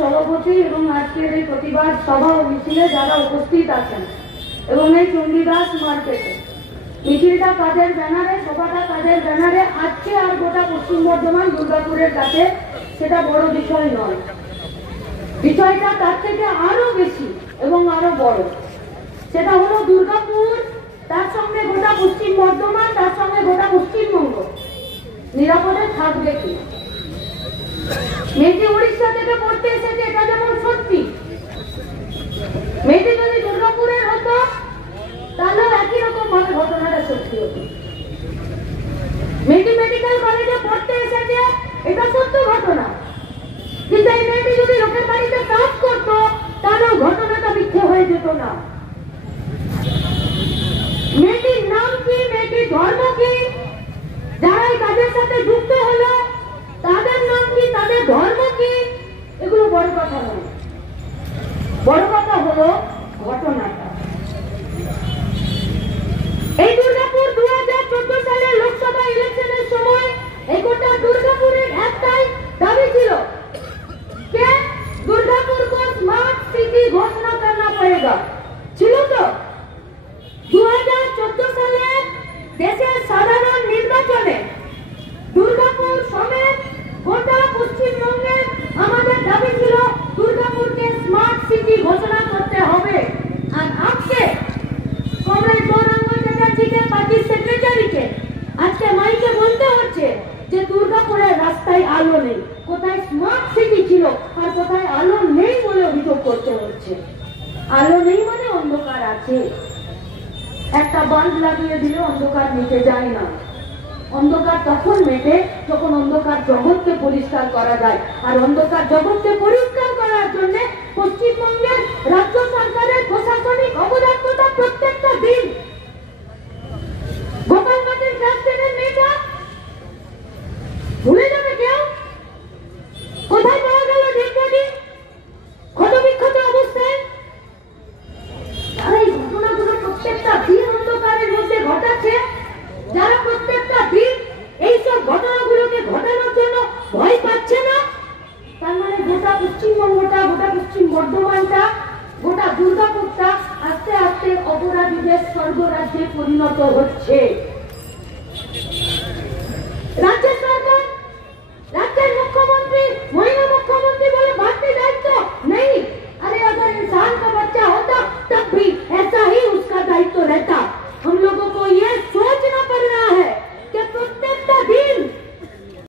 সভাপতি এবং আজকের এই প্রতিবাদ সভা ও মিছিলে যারা উপস্থিত আছেন এবং এই চণ্ডীদাস মার্কেটে মিছিলটা কাদের ব্যানারে, সভাটা কাদের ব্যানারে, আজকে আর গোটা পশ্চিম বর্ধমান দুর্গাপুরের কাছে সেটা বড় বিষয় নয়। বিষয়টা তার থেকে আরো বেশি এবং আরো বড়। সেটা হলো দুর্গাপুর, তার সঙ্গে গোটা পশ্চিম বর্ধমান, তার সঙ্গে গোটা পশ্চিমবঙ্গ নিরাপদে থাকবে কি। মেয়েটি উড়িষ্যা থেকে পড়তে এসেছে, এটা যেমন সত্যি। মেয়েটি যদি দুর্গাপুরের হতো তাহলে একই রকম ভাবে ঘটনাটা সত্যি হতো। মেয়েটি মেডিকেল কলেজে পড়তে এসেছে, এটা সত্য ঘটনা। কিন্তু এই মেয়েটি যদি লোকের বাড়িতে কাজ করতো তাহলে ঘটনাটা মিথ্যে হয়ে যেত না। মেয়েটির নাম কি, মেয়েটির ধর্ম কি, যারা এই কাজের সাথে যুক্ত হলো তাদের নাম কি, তাদের ধর্ম কি, এগুলো বড় কথা নয়। বড় কথা হলো ঘটনাটা। এই দুর্গাপুর 2014 সালের লোকসভা ইলেকশনের সময় এই গোটা দুর্গাপুরের একটাই দাবি ছিল যে दुर्गापुर को स्मार्ट सिटी घोषणा करना पड़ेगा। ছিল তো 2014 সালে দেশের সাধারণ নির্বাচনে দুর্গাপুর সমেত গোটা পশ্চিমবঙ্গে আমাদের দাবি ছিল দুর্গাপুরকে স্মার্ট সিটি ঘোষণা করতে হবে। আর আজকে কমরেড গৌরাঙ্গ চ্যাটার্জিকে, পার্টির সেক্রেটারিকে আজকে মাইকে বলতে হচ্ছে যে দুর্গাপুরের রাস্তায় আলো নেই। কোথায় স্মার্ট সিটি ছিল আর কোথায় আলো নেই বলে অভিযোগ করতে হচ্ছে। আলো নেই মানে অন্ধকার আছে। একটা বাল্ব লাগিয়ে দিলে অন্ধকার মিটে যায় না। অন্ধকার তখন মেটে যখন অন্ধকার জগৎকে পরিষ্কার করা যায়। আর অন্ধকার জগৎকে পরিষ্কার করার জন্য পশ্চিমবঙ্গের রাজ্য সরকারের প্রশাসনিক অবদার্থতা প্রত্যেকটা দিন। গোপালগঞ্জের গ্যাস ট্রেনের মেয়েটা ভুলে যাবে কেউ? কোথায় পাওয়া গেল ডেড বডি ক্ষতবিক্ষত অবস্থায়? যারা এই ঘটনাগুলো প্রত্যেকটা দিন অন্ধকারের মধ্যে ঘটাচ্ছে, যারা প্রত্যেকটা দিন এইসব ঘটনাগুলোকে ঘটানোর জন্য ভয় পাচ্ছে না, তার মানে গোটা পশ্চিমবঙ্গটা, গোটা পশ্চিম বর্ধমানটা, গোটা দুর্গাপুরটা আস্তে আস্তে অপরাধীদের স্বর্গরাজ্যে পরিণত হচ্ছে।